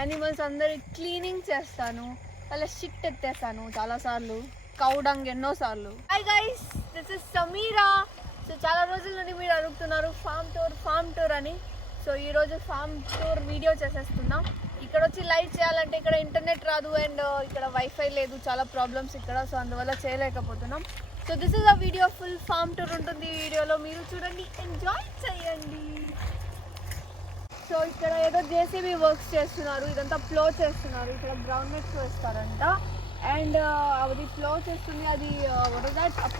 యానిమల్స్ అందరి క్లీనింగ్ చేస్తాను, అలా షిట్ ఎత్తేస్తాను చాలాసార్లు, కౌ డంగ్ ఎన్నోసార్లు. Hi guys, this is Sameera. సో చాలా రోజుల నుండి మీరు అడుగుతున్నారు ఫామ్ టూర్ అని. సో ఈరోజు ఫామ్ టూర్ వీడియో చేసేస్తున్నాం. ఇక్కడ వచ్చి లైవ్ చేయాలంటే ఇక్కడ ఇంటర్నెట్ రాదు అండ్ ఇక్కడ వైఫై లేదు, చాలా ప్రాబ్లమ్స్ ఇక్కడ. సో అందువల్ల చేయలేకపోతున్నాం. So this is a video, full farm tour ఉంటుంది ఈ వీడియోలో, మీరు చూడండి, ఎంజాయ్ చేయండి. సో ఇక్కడ ఏదో జేసీబీ వర్క్స్ చేస్తున్నారు, ఇదంతా ఫ్లో చేస్తున్నారు. ఇక్కడ గ్రౌండ్ నెట్స్ వేస్తారంట అండ్ అది ఫ్లో చేస్తుంది. అది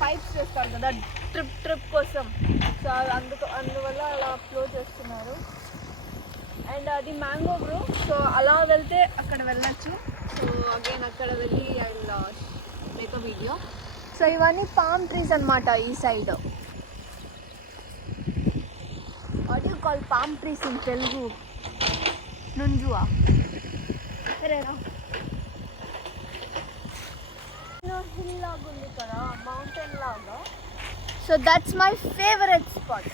పైప్స్ చేస్తారు కదా ట్రిప్ కోసం. సో అందువల్ల అలా ఫ్లో చేస్తున్నారు. అండ్ అది మ్యాంగో గ్రూవ్. సో అలా వెళ్తే అక్కడ వెళ్ళచ్చు. సో అగైన్ అక్కడ వెళ్ళి I will make a video. So ఇవన్నీ పామ్ ట్రీస్ అన్నమాట ఈ side. What you call palm trees in Telugu? నుంజువా? రేనా హిల్ లాగా ఉంది కదా, మౌంటైన్ లాగా. So that's my favourite spot.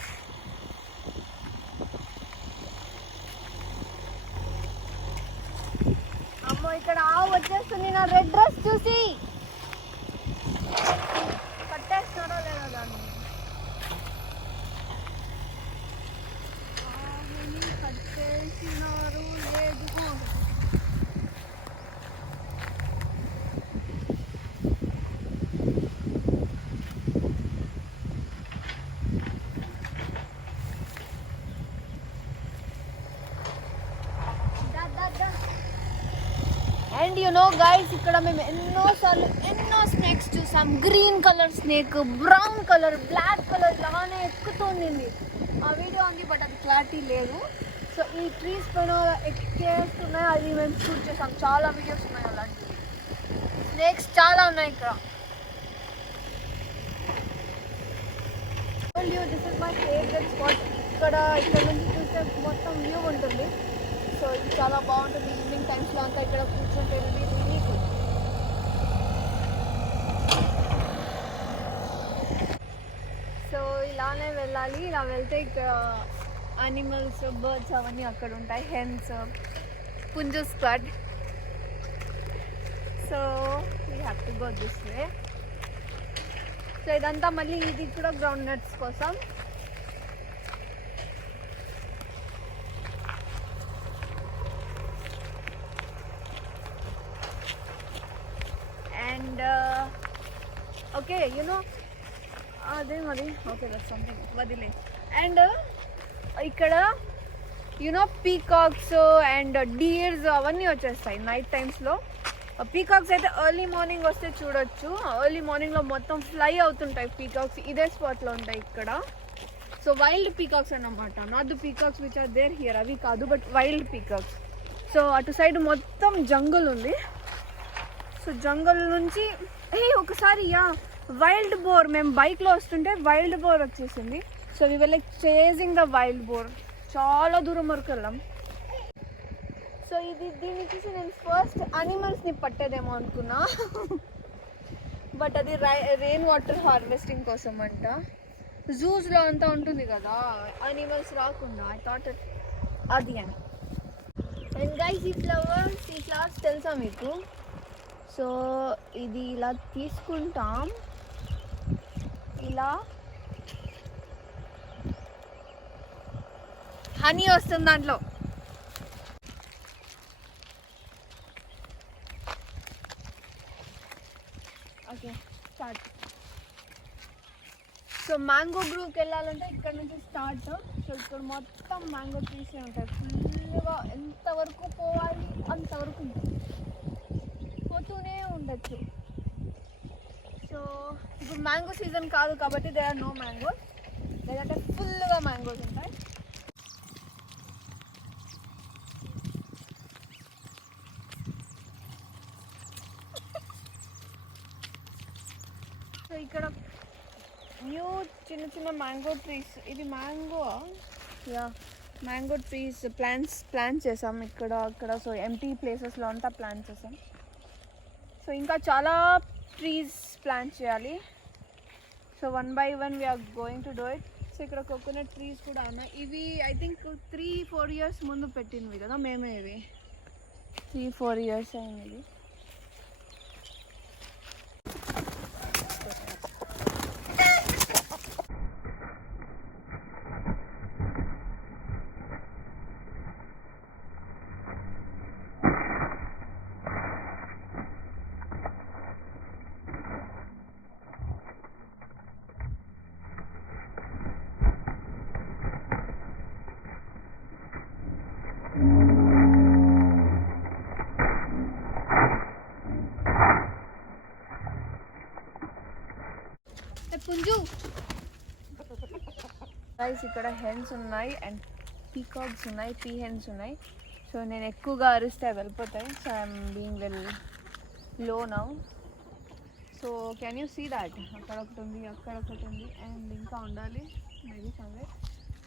అమ్మో, ఇక్కడ ఆవు వచ్చేస్తుంది. నా రెడ్ డ్రెస్ చూసి కట్టేస్తారో లేదా దాన్ని. కట్టేసినారు లేదు. అండ్ యు నో గైస్, ఇక్కడ మేము ఎన్నో స్నేక్స్ చూసాం. Green colour snake, brown colour, black colour లాగానే ఎక్కుతుంది. ఆ వీడియో ఉంది బట్ అది క్లారిటీ లేదు. సో ఈ ట్రీస్ పైన ఎక్కేస్తున్నాయి, అది మేము షూట్ చేసాం. చాలా వీడియోస్ ఉన్నాయి అలాంటివి. స్నేక్స్ చాలా ఉన్నాయి ఇక్కడ. This is my favourite spot. ఇక్కడ నుంచి చూస్తే మొత్తం వ్యూ ఉంటుంది. సో ఇది చాలా బాగుంటుంది. ఈవినింగ్ టైమ్స్లో అంతా ఇక్కడ కూర్చుంటే రియల్లీ గుడ్. సో ఇలానే వెళ్ళాలి. ఇలా వెళ్తే ఇక్కడ యానిమల్స్, బర్డ్స్ అవన్నీ అక్కడ ఉంటాయి. హెన్స్, పుంజు squad. So we have to go this way. So ఇదంతా మళ్ళీ ఇది కూడా గ్రౌండ్ నట్స్ కోసం. అండ్ ఓకే, యునో అదే మరి ఓకే, దట్స్ సంథింగ్ వదిలే. అండ్ ఇక్కడ యునో పీకాక్స్ అండ్ డీర్స్ అవన్నీ వచ్చేస్తాయి నైట్ టైమ్స్లో. పీకాక్స్ అయితే ఎర్లీ మార్నింగ్ వస్తే చూడొచ్చు. ఎర్లీ మార్నింగ్లో మొత్తం ఫ్లై అవుతుంటాయి పీకాక్స్. ఇదే స్పాట్లో ఉంటాయి ఇక్కడ. సో వైల్డ్ పీకాక్స్ అన్నమాట, not the peacocks which are there here, అవి కాదు, బట్ వైల్డ్ పీకాక్స్. సో అటు సైడ్ మొత్తం జంగల్ ఉంది. సో జంగల్ నుంచి ఒకసారి వైల్డ్ బోర్, మేము బైక్లో వస్తుంటే వైల్డ్ బోర్ వచ్చేసింది. So we were like chasing the wild boar. చాలా దూరం వరకు వెళ్ళాం. సో దీన్ని చూసి నేను ఫస్ట్ యానిమల్స్ని పట్టేదేమో అనుకున్నా, బట్ అది రెయిన్ వాటర్ హార్వెస్టింగ్ కోసం అంట. జూస్లో అంతా ఉంటుంది కదా యానిమల్స్ రాకుండా. ఐ థాట్ అది అని. అండ్ గైస్, ఈ ఫ్లవర్స్ తెలుసా మీకు? సో ఇది ఇలా తీసుకుంటాం, ఇలా హనీ వస్తుంది దాంట్లో. Okay, start. సో మ్యాంగో గ్రూవ్కి వెళ్ళాలంటే ఇక్కడ నుంచి స్టార్ట్. సో ఇక్కడ మొత్తం మ్యాంగో ట్రీసే ఉంటాయి ఫుల్గా. ఎంతవరకు పోవాలి అంతవరకు పోతూనే ఉండొచ్చు. సో ఇప్పుడు మ్యాంగో సీజన్ కాదు కాబట్టి దే ఆర్ నో మ్యాంగోస్, లేదంటే ఫుల్గా మ్యాంగోస్ ఉంటాయి. సో ఇక్కడ న్యూ చిన్న మ్యాంగో ట్రీస్. ఇది మ్యాంగో ట్రీస్ ప్లాంట్ చేసాం ఇక్కడ అక్కడ. సో ఎంటీ ప్లేసెస్లో అంతా ప్లాంట్ చేసాం. సో ఇంకా చాలా ట్రీస్ ప్లాంట్ చేయాలి. So 1 by 1 we're going to do it. So ఇక్కడ కోకోనట్ ట్రీస్ కూడా ఉన్నాయి. ఇవి ఐ థింక్ 3-4 years ముందు పెట్టినవి కదా మేమే. ఇవి 3-4 years అయింది. పుంజు గైస్ ఇక్కడ హెన్స్ ఉన్నాయి అండ్ పీకాక్స్ ఉన్నాయి, పీ హెన్స్ ఉన్నాయి. సో నేను ఎక్కువగా అరిస్తే వెళ్ళిపోతాయి. So I'm being well low now. So can you see that? అక్కడ ఒకటి ఉంది, అక్కడ ఒకటి ఉంది అండ్ ఇంకా ఉండాలి మేబీ సమ్వేర్.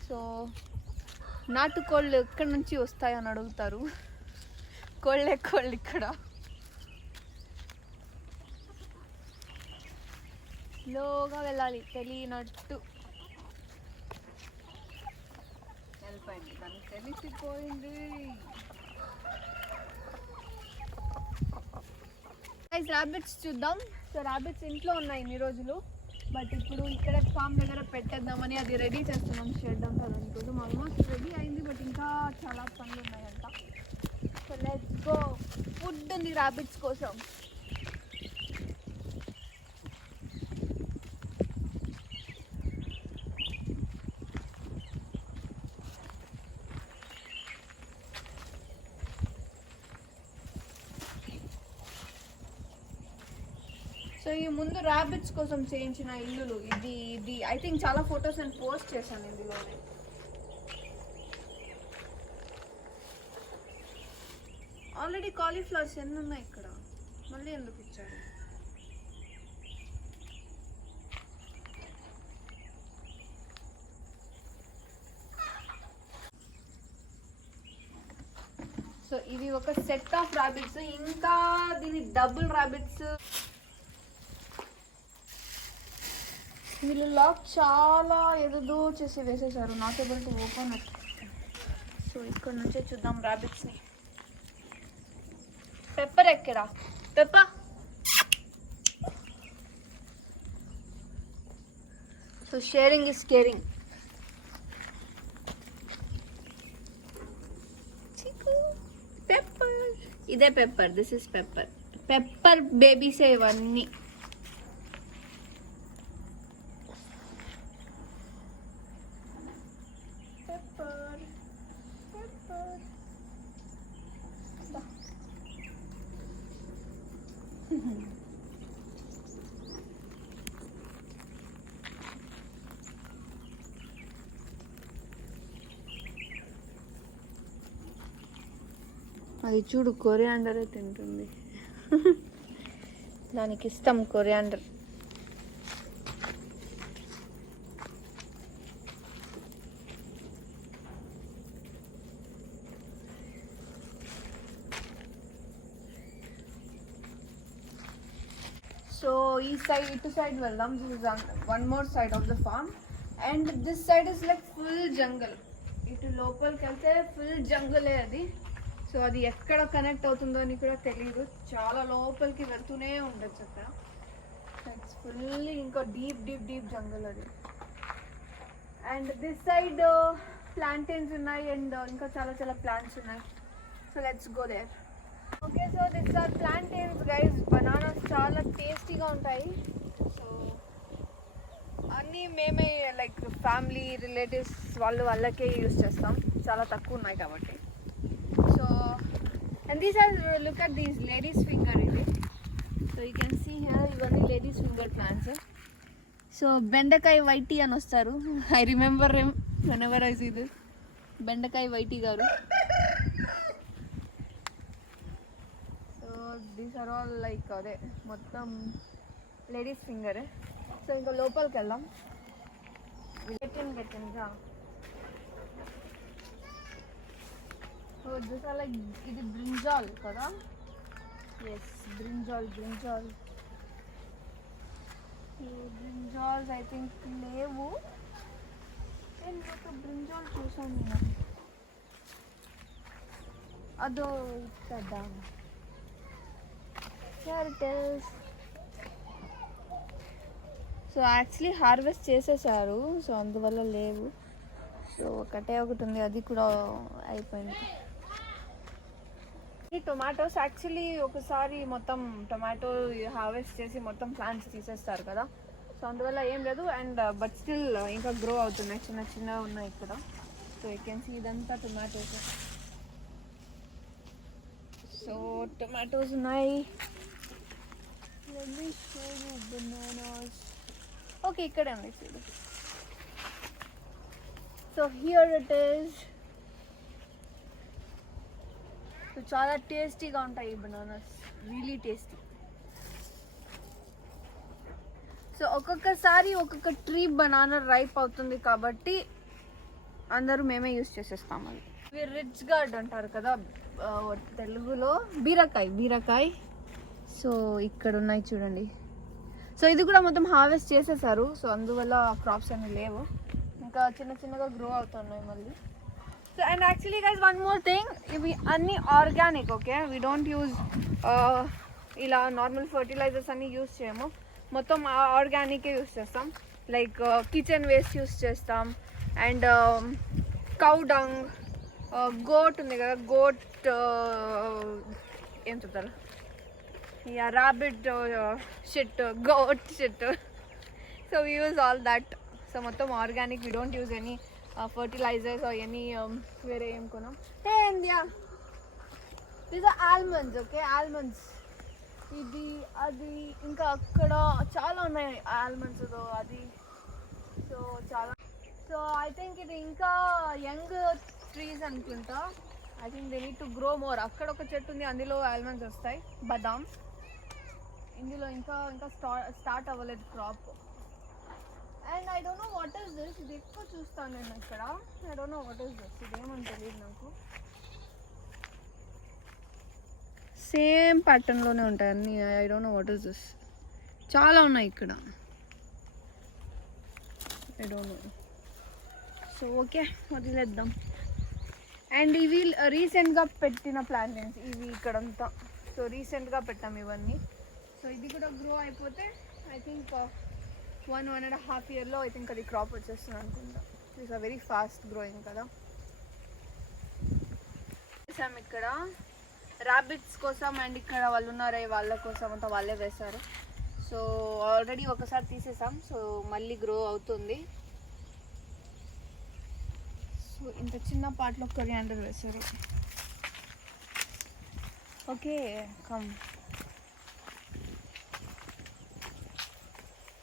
సో నాటుకోళ్ళు ఎక్కడి నుంచి వస్తాయని అడుగుతారు. కోళ్ళే కోళ్ళు ఇక్కడ. స్లోగా వెళ్ళాలి తెలియనట్టు. వెళ్ళిపోయింది, దానికి తెలిసిపోయింది. ర్యాబిట్స్ చూద్దాం. సో ర్యాబిట్స్ ఇంట్లో ఉన్నాయి ఇన్ని రోజులు, బట్ ఇప్పుడు ఇక్కడ ఫామ్ దగ్గర పెట్టేద్దామని అది రెడీ చేస్తున్నాం. షెడ్ అంతా దానికోసం ఆల్మోస్ట్ రెడీ అయింది, బట్ ఇంకా చాలా పనులు ఉన్నాయంట. So let's go. ఫుడ్ ఉంది ర్యాబిట్స్ కోసం. సో ఈ ముందు ర్యాబిట్స్ కోసం చేయించిన ఇల్లులు ఇది ఐ థింక్ చాలా ఫొటోస్ నేను పోస్ట్ చేశాను ఇందులోనే. ఆల్రెడీ కాలీఫ్లవర్స్ ఎన్ని ఉన్నాయి ఇక్కడ, మళ్ళీ ఎందుకు ఇచ్చాడు? సో ఇది ఒక సెట్ ఆఫ్ ర్యాబిట్స్. ఇంకా దీని డబుల్ ర్యాబిట్స్. వీళ్ళు లాక్ చాలా ఏదో చేసి వేసేసారు, not able to open it. So ఇక్కడ నుంచే చూద్దాం ర్యాబిట్స్ని. పెప్పర్ ఎక్కడా? Pepper. So sharing is caring. Pepper, ఇదే pepper, this is pepper. Pepper బేబీసే ఇవన్నీ. అది చూడు, కొరియాండరే తింటుంది. దానికి ఇష్టం కొరియాండర్. సో ఈ సైడ్, ఇటు సైడ్ వెళ్దాం. This is one more side of the farm and this side is like full jungle. ఇటు లోపలికి వెళ్తే ఫుల్ జంగలే అది. సో అది ఎక్కడ కనెక్ట్ అవుతుందో అని కూడా తెలియదు, చాలా లోపలికి వెళ్తూనే ఉండొచ్చు అక్కడ. ఇట్స్ ఫుల్లీ ఇంకా డీప్ డీప్ డీప్ జంగల్ అది. అండ్ దిస్ సైడ్ ప్లాంటైన్స్ ఉన్నాయి అండ్ ఇంకా చాలా చాలా ప్లాంట్స్ ఉన్నాయి. So let's go there. Okay, so this are plantains guys. Bananas చాలా టేస్టీగా ఉంటాయి. సో అన్నీ మేమే లైక్ ఫ్యామిలీ రిలేటివ్స్ వాళ్ళకే యూజ్ చేస్తాం, చాలా తక్కువ ఉన్నాయి కాబట్టి. So and these are, look at these ladies finger ఇది. So you can see here ఇవన్నీ ladies finger plants. So బెండకాయ వైటీ అని వస్తారు. I remember him whenever I see this. బెండకాయ వైటీ గారు. So these are all like అదే మొత్తం ladies finger. సో ఇంకా లోపలికి వెళ్దాం. గెట్టింగా. సో దిస్ ఆర్ లైక్, ఇది బ్రింజాల్ కదా? ఎస్, బ్రింజాల్స్ ఐ థింక్ లేవు. నేను ఒక బ్రింజాల్ చూసాను నేను. అదో కదా సో యాక్చువల్లీ హార్వెస్ట్ చేసేసారు, సో అందువల్ల లేవు. సో ఒకటే ఒకటి ఉంది, అది కూడా అయిపోయింది. ఈ టొమాటోస్ యాక్చువల్లీ ఒకసారి మొత్తం టొమాటో హార్వెస్ట్ చేసి మొత్తం ప్లాంట్స్ తీసేస్తారు కదా, సో అందువల్ల ఏం లేదు. అండ్ బట్ స్టిల్ ఇంకా గ్రో అవుతున్నాయి, చిన్న చిన్నగా ఉన్నాయి ఇక్కడ. సో యూ కెన్ సీ ఇదంతా టొమాటోస్. సో టొమాటోస్ ఉన్నాయి. Let me show you bananas. Okay, ikkada undi చూడు. So here it is. So చాలా టేస్టీగా ఉంటాయి ఈ బనానాస్, రియలీ టేస్టీ. సో ఒక్కొక్కసారి ఒక్కొక్క ట్రీ బనానా రైప్ అవుతుంది కాబట్టి అందరూ మేమే యూస్ చేసేస్తాం. అది ఇవి రిచ్ గార్డ్ అంటారు కదా తెలుగులో, బీరకాయ. సో ఇక్కడ ఉన్నాయి చూడండి. సో ఇది కూడా మొత్తం హార్వెస్ట్ చేసేసారు, సో అందువల్ల క్రాప్స్ అన్నీ లేవు, ఇంకా చిన్న చిన్నగా గ్రో అవుతున్నాయి మళ్ళీ. So and actually guys one more thing, ఇవి అన్నీ organic. Okay, we don't use ఇలా నార్మల్ ఫర్టిలైజర్స్ అన్నీ యూజ్ చేయము, మొత్తం ఆర్గానికే యూజ్ చేస్తాం. లైక్ కిచెన్ వేస్ట్ యూజ్ చేస్తాం, అండ్ కౌ డంగ్, గోట్ ఉంది కదా, గోట్ ఏం చెప్తారు, rabbit shit, goat shit. So we use all that. So మొత్తం organic, we don't use any fertilizers or any వేరే ఏం కొనం. Hey India, these are almonds. Okay, almonds. ఇది అది ఇంకా అక్కడ చాలా ఉన్నాయి ఆల్మండ్స్ అది. సో చాలా, సో ఐ థింక్ ఇది ఇంకా యంగ్ ట్రీస్ అనుకుంటా. I think they need to grow more. అక్కడ ఒక చెట్టు ఉంది, అందులో ఆల్మండ్స్ వస్తాయి, బదామ్. ఇందులో ఇంకా స్టార్ట్ అవ్వలేదు crop. And I don't know what is this, ఇది ఎక్కువ చూస్తాను నేను ఇక్కడ. I don't know what is this, ఇదేమని తెలియదు నాకు. సేమ్ ప్యాటర్న్లోనే ఉంటాయి అన్నీ. I don't know what is this, చాలా ఉన్నాయి ఇక్కడ. I don't know. So okay, వదిలేద్దాం. అండ్ ఇవి రీసెంట్గా పెట్టిన ప్లాంటేన్స్, ఇవి ఇక్కడంతా. సో రీసెంట్గా పెట్టాం ఇవన్నీ. సో ఇది కూడా గ్రో అయిపోతే ఐ థింక్ 1.5 yearలో ఐ థింక్ అది క్రాప్ వచ్చేస్తుంది అనుకుంటా. It's a very fast growing కదా. వేసాం ఇక్కడ ర్యాబిట్స్ కోసం, అండ్ ఇక్కడ వాళ్ళు ఉన్నారే వాళ్ళ కోసం అంతా వాళ్ళే వేశారు. సో ఆల్రెడీ ఒకసారి తీసేసాం, సో మళ్ళీ గ్రో అవుతుంది. సో ఇంత చిన్న పార్ట్లో కొరియాండర్ వేశారు. Okay come.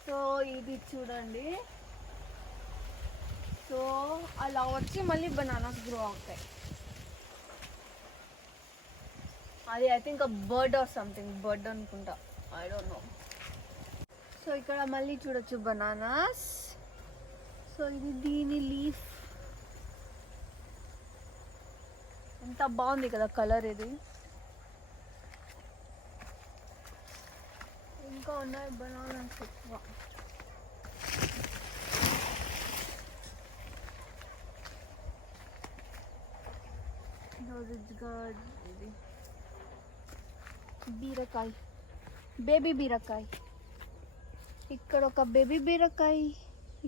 సో ఇది చూడండి. సో అలా వచ్చి మళ్ళీ బనానాస్ గ్రో అవుతాయి. అది I think bird or something, bird అనుకుంటా, ఐ డోంట్ నో. సో ఇక్కడ మళ్ళీ చూడొచ్చు బనానాస్. సో ఇది దీని లీఫ్, ఎంత బాగుంది కదా కలర్. ఇది ఇంకా ఉన్నాయి బనానాస్ ఎక్కువ. ఇది బీరకాయ, బేబీ బీరకాయ. ఇక్కడ ఒక బేబీ బీరకాయ,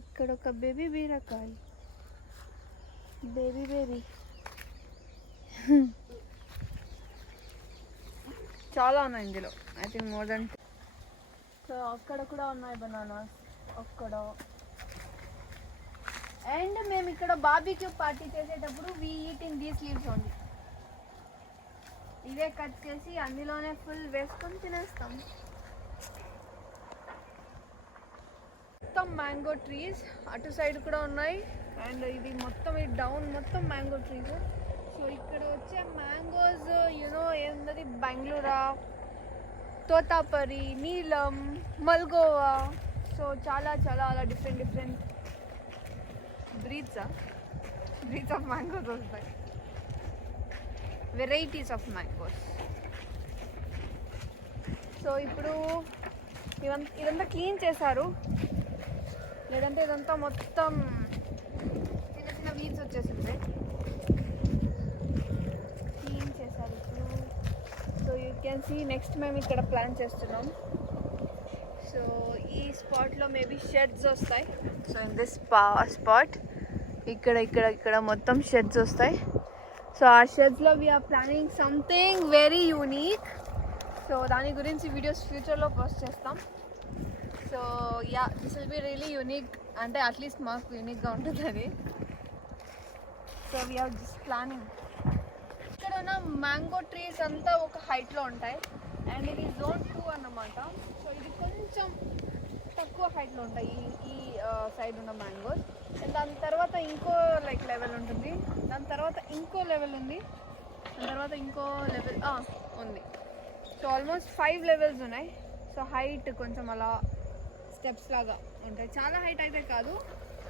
ఇక్కడ ఒక బేబీ బీరకాయ, బేబీ. చాలా ఉన్నాయి ఇందులో, I think more than. So అక్కడ కూడా ఉన్నాయి బనానాస్ అక్కడ. అండ్ మేము ఇక్కడ బార్బిక్యూ పార్టీ చేసేటప్పుడు we eating these leaves only. ఇవే కట్ చేసి అందులోనే ఫుల్ వేసుకొని తినేస్తాం. మొత్తం మ్యాంగో ట్రీస్ అటు సైడ్ కూడా ఉన్నాయి, అండ్ ఇది మొత్తం ఈ డౌన్ మొత్తం మ్యాంగో ట్రీస్. సో ఇక్కడ వచ్చే మ్యాంగోస్ యూనో ఏంటది, బెంగళూరా, తోతాపరి, నీలం, మల్గోవా. సో చాలా చాలా అలా డిఫరెంట్ బ్రీడ్స్ ఆఫ్ మ్యాంగోస్ వస్తాయి, వెరైటీస్ ఆఫ్ మ్యాంగోస్. సో ఇప్పుడు ఇదంతా క్లీన్ చేశారు, లేదంటే ఇదంతా మొత్తం చిన్న చిన్న వీడ్స్ వచ్చేసింది. క్లీన్ చేశారు అనేసి నెక్స్ట్ మేము ఇక్కడ ప్లాన్ చేస్తున్నాం. సో ఈ స్పాట్లో మేబీ షెడ్స్ వస్తాయి. సో ఇన్ దిస్ స్పాట్ ఇక్కడ ఇక్కడ ఇక్కడ మొత్తం షెడ్స్ వస్తాయి. సో ఆ షెడ్స్లో we're planning something very unique. So దాని గురించి వీడియోస్ ఫ్యూచర్లో పోస్ట్ చేస్తాం. So yeah, this will be really unique, అంటే అట్లీస్ట్ మాకు యూనిక్గా ఉంటుంది అది. So we're just planning. ఇక్కడ ఉన్న మ్యాంగో ట్రీస్ అంతా ఒక హైట్లో ఉంటాయి అండ్ ఇది జోన్ 2 అన్నమాట. సో ఇది కొంచెం తక్కువ హైట్లో ఉంటాయి ఈ సైడ్ ఉన్న మ్యాంగోస్. అండ్ దాని తర్వాత ఇంకో లైక్ లెవెల్ ఉంటుంది, దాని తర్వాత ఇంకో లెవెల్ ఉంది, దాని తర్వాత ఇంకో లెవెల్ ఉంది. సో ఆల్మోస్ట్ 5 లెవెల్స్ ఉన్నాయి. సో హైట్ కొంచెం అలా స్టెప్స్ లాగా ఉంటాయి. చాలా హైట్ అయితే కాదు,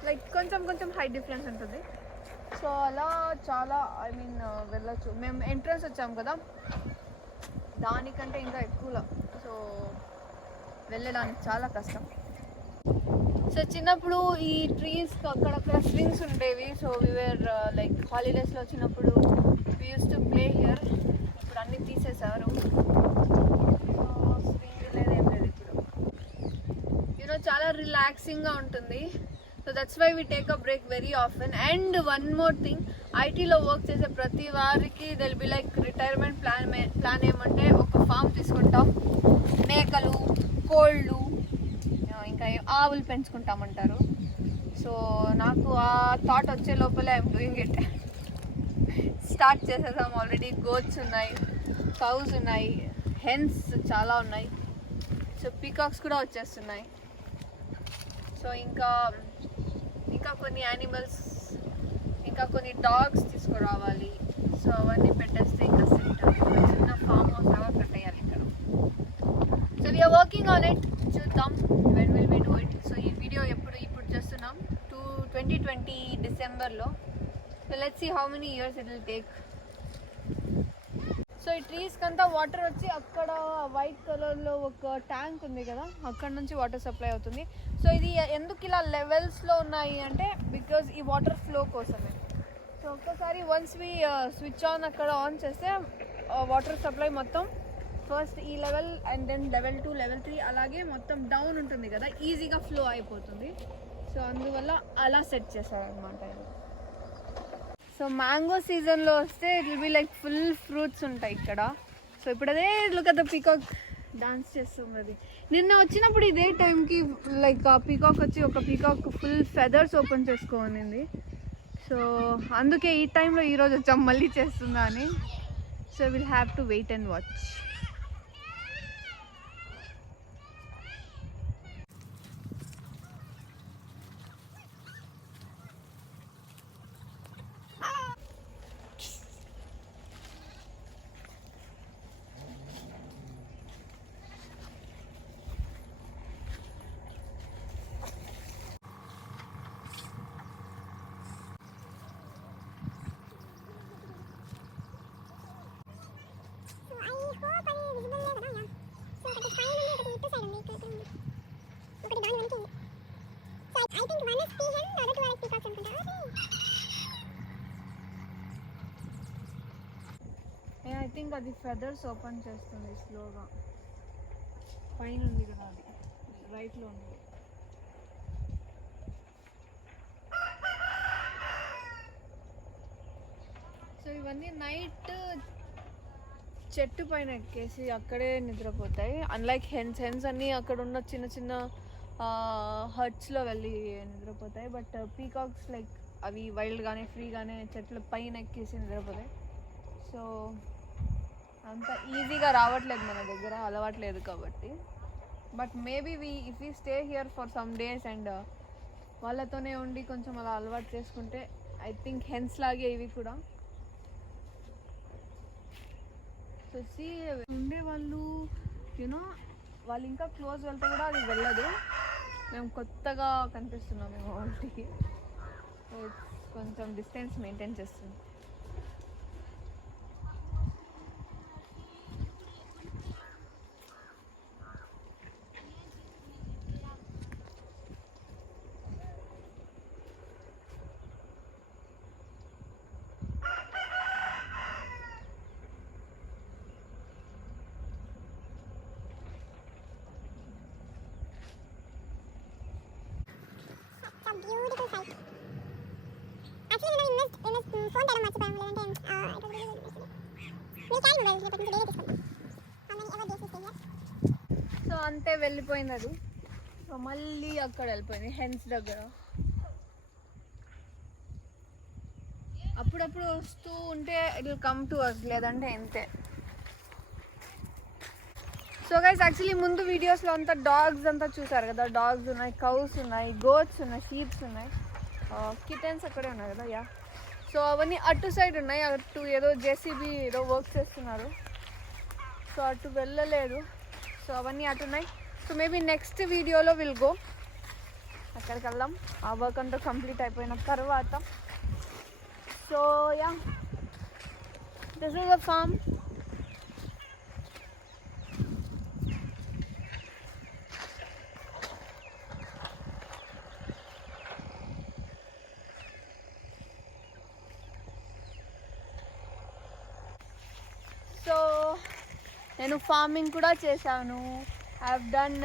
లైక్ కొంచెం కొంచెం హైట్ డిఫరెన్స్ ఉంటుంది. సో అలా చాలా వెళ్ళొచ్చు. మేము ఎంట్రన్స్ వచ్చాము కదా, దానికంటే ఇంకా ఎక్కువలో. సో వెళ్ళడానికి చాలా కష్టం. సో చిన్నప్పుడు ఈ ట్రీస్ అక్కడక్కడ స్వింగ్స్ ఉండేవి. సో వీఆర్ లైక్ హాలిడేస్లో వచ్చినప్పుడు we use to play here. ఇప్పుడు అన్నీ తీసేశారు. స్వింగ్ లేదు, ఏం లేదు ఇప్పుడు. యూనో చాలా రిలాక్సింగ్గా ఉంటుంది. So that's why we take a break very often. And one more thing, ఐటీలో వర్క్ చేసే ప్రతి వారికి they'll be like retirement plan ఏమంటే ఒక ఫామ్ తీసుకుంటాం, మేకలు, కోళ్ళు, ఇంకా ఆవులు పెంచుకుంటామంటారు. సో నాకు ఆ థాట్ వచ్చే లోపలే ఐఎమ్ డూయింగ్ ఇట్. స్టార్ట్ చేసేసాం. ఆల్రెడీ గోట్స్ ఉన్నాయి, కౌస్ ఉన్నాయి, హెన్స్ చాలా ఉన్నాయి. సో పీకాక్స్ కూడా వచ్చేస్తున్నాయి. సో ఇంకా కొన్ని యానిమల్స్, ఇంకా కొన్ని డాగ్స్ తీసుకురావాలి. సో అవన్నీ పెట్టేస్తే ఇంకా సెట్. చిన్న ఫామ్ హౌస్ లాగా పెట్టేయాలి ఇక్కడ. So we're working on it. చూద్దాం when will we do it. So ఈ వీడియో ఇప్పుడు చేస్తున్నాం 2020 డిసెంబర్లో. So let's see how many years it will take. So ఈ ట్రీస్కి అంతా వాటర్ వచ్చి అక్కడ వైట్ కలర్లో ఒక ట్యాంక్ ఉంది కదా, అక్కడ నుంచి వాటర్ సప్లై అవుతుంది. సో ఇది ఎందుకు ఇలా లెవెల్స్లో ఉన్నాయి అంటే బికాజ్ ఈ వాటర్ ఫ్లో కోసమే. సో ఒక్కసారి వన్స్ వి స్విచ్ ఆన్ అక్కడ ఆన్ చేస్తే వాటర్ సప్లై మొత్తం ఫస్ట్ ఈ level and then level 2, level 3 అలాగే మొత్తం డౌన్ ఉంటుంది కదా, ఈజీగా ఫ్లో అయిపోతుంది. సో అందువల్ల అలా సెట్ చేశారనమాట. సో మ్యాంగో సీజన్లో వస్తే it will be like full fruits ఉంటాయి ఇక్కడ. సో ఇప్పుడు అదే look at the peacock dance చేస్తుంది. నిన్న వచ్చినప్పుడు ఇదే టైంకి లైక్ ఆ పీకాక్ వచ్చి ఒక పీకాక్ ఫుల్ ఫెదర్స్ ఓపెన్ చేసుకోనింది. సో అందుకే ఈ టైంలో ఈరోజు వచ్చాం మళ్ళీ చేస్తుందా అని. So will have to wait and watch. I think అది ఫెదర్స్ ఓపెన్ చేస్తుంది స్లోగా. పైన ఉంది కదా, అది రైట్లో ఉంది. సో ఇవన్నీ నైట్ చెట్టు పైన ఎక్కేసి అక్కడే నిద్రపోతాయి. అన్లైక్ హెన్స్ అన్నీ అక్కడ ఉన్న చిన్న చిన్న హట్స్లో వెళ్ళి నిద్రపోతాయి. బట్ పీకాక్స్ లైక్ అవి వైల్డ్గానే ఫ్రీగానే చెట్ల పైన ఎక్కేసి నిద్రపోతాయి. సో అంత ఈజీగా రావట్లేదు మన దగ్గర, అలవాట్లేదు కాబట్టి. But maybe if we stay here for some days and వాళ్ళతోనే ఉండి కొంచెం అలా అలవాటు చేసుకుంటే ఐ థింక్ హెన్స్ లాగే ఇవి కూడా. సో ఉండేవాళ్ళు యూనో వాళ్ళు ఇంకా క్లోజ్ వెళ్తే కూడా అది వెళ్ళదు. మేము కొత్తగా కనిపిస్తున్నాం మేము వాళ్ళకి. కొంచెం డిస్టెన్స్ మెయింటైన్ చేస్తుంది. ఫోన్ తేడం మర్చిపోయాము లేదంటే సో అంతే వెళ్ళిపోయింది అది. సో మళ్ళీ అక్కడ వెళ్ళిపోయింది హెన్స్ దగ్గర. అప్పుడప్పుడు వస్తూ ఉంటే it will come to us, లేదంటే ఇంతే. సో గైస్ యాక్చువల్లీ ముందు వీడియోస్లో అంతా డాగ్స్ అంతా చూసారు కదా, డాగ్స్ ఉన్నాయి, కౌస్ ఉన్నాయి, గోట్స్ ఉన్నాయి, షీప్స్ ఉన్నాయి, కిటన్స్ అక్కడే ఉన్నాయి కదా. యా, సో అవన్నీ అటు సైడ్ ఉన్నాయి. అటు ఏదో జేసీబీ ఏదో వర్క్ చేస్తున్నారు, సో అటు వెళ్ళలేదు. సో అవన్నీ అటు ఉన్నాయి. సో మేబీ నెక్స్ట్ వీడియోలో విల్ గో, అక్కడికి వెళ్దాం ఆ వర్క్ అంతా కంప్లీట్ అయిపోయిన తర్వాత. So yeah, this is a farm. So నేను ఫార్మింగ్ కూడా చేశాను. I have done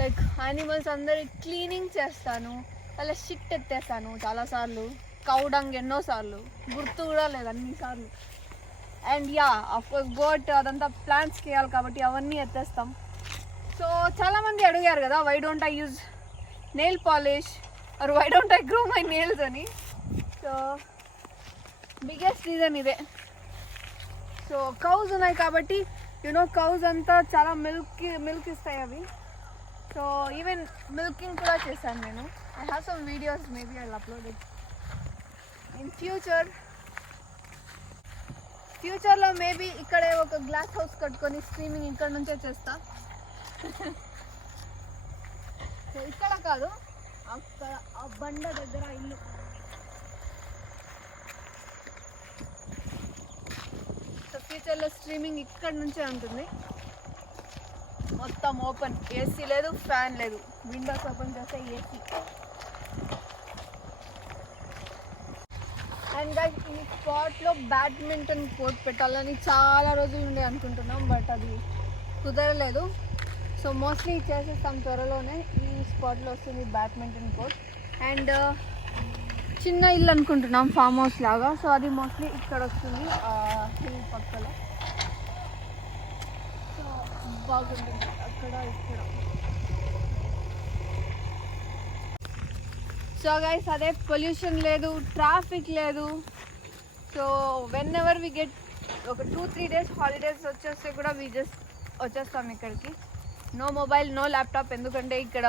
like animals అందరి క్లీనింగ్ చేస్తాను, వాళ్ళ షిట్ ఎత్తేస్తాను చాలాసార్లు, కౌడంగ్ ఎన్నోసార్లు, గుర్తు కూడా లేదు అన్నిసార్లు. అండ్ యా అఫ్కోర్స్ గోట్ అదంతా ప్లాంట్స్కి వేయాలి కాబట్టి అవన్నీ ఎత్తేస్తాం. సో చాలామంది అడిగారు కదా, why don't I use nail polish or why don't I grow my nails అని. సో బిగ్గెస్ట్ రీజన్ ఇదే. సో కౌస్ ఉన్నాయి కాబట్టి యూనో కౌస్ అంతా చాలా మిల్క్ ఇస్తాయి అవి. సో ఈవెన్ మిల్కింగ్ కూడా చేశాను నేను. I have some videos, maybe I will upload it in ఫ్యూచర్లో. మేబీ ఇక్కడే ఒక గ్లాస్ హౌస్ కట్టుకొని స్ట్రీమింగ్ ఇక్కడ నుంచే చేస్తా. సో ఇక్కడ కాదు, అక్కడ ఆ బండ దగ్గర ఇల్లు. సో ఫ్యూచర్లో స్ట్రీమింగ్ ఇక్కడ నుంచే ఉంటుంది, మొత్తం ఓపెన్, ఏసీ లేదు, ఫ్యాన్ లేదు, విండోస్ ఓపెన్ చేస్తే ఏసీ. అండ్ గైస్ ఈ స్పాట్లో బ్యాడ్మింటన్ కోర్ట్ పెట్టాలని చాలా రోజుల నుండి అనుకుంటున్నాం, బట్ అది కుదరలేదు. సో మోస్ట్లీ చేసేస్తాం త్వరలోనే. ఈ స్పాట్లో వస్తుంది బ్యాడ్మింటన్ కోర్ట్. అండ్ చిన్న ఇల్లు అనుకుంటున్నాం, ఫామ్ హౌస్ లాగా. సో అది మోస్ట్లీ ఇక్కడ వస్తుంది, హిల్ పక్కలో. సో బాగుంటుంది అక్కడ ఇక్కడ. సో గైస్ అదే, పొల్యూషన్ లేదు, ట్రాఫిక్ లేదు. So whenever we get ఒక 2-3 days హాలిడేస్ వచ్చేస్తే కూడా వి జస్ట్ వచ్చేస్తాం ఇక్కడికి. నో మొబైల్, నో ల్యాప్టాప్, ఎందుకంటే ఇక్కడ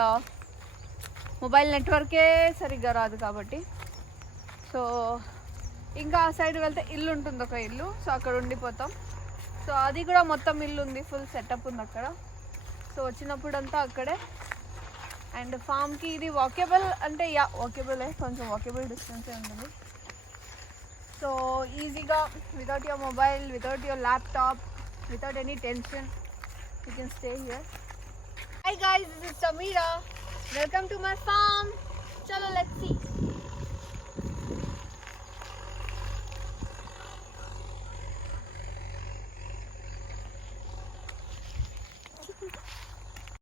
మొబైల్ నెట్వర్కే సరిగ్గా రాదు కాబట్టి. సో ఇంకా ఆ సైడ్ వెళ్తే ఇల్లు ఉంటుంది, ఒక ఇల్లు. సో అక్కడ ఉండిపోతాం. సో అది కూడా మొత్తం ఇల్లు ఉంది, ఫుల్ సెటప్ ఉంది అక్కడ. సో వచ్చినప్పుడంతా అక్కడే. అండ్ ఫామ్కి ఇది వాకేబుల్ అంటే యా వాకేబులే, కొంచెం వాకేబుల్ డిస్టెన్సే ఉంటుంది. సో ఈజీగా without your mobile, without your laptop, without any tension you can stay here. Hi guys, this is Sameera. Welcome to my farm. చలో లెట్స్ సీ.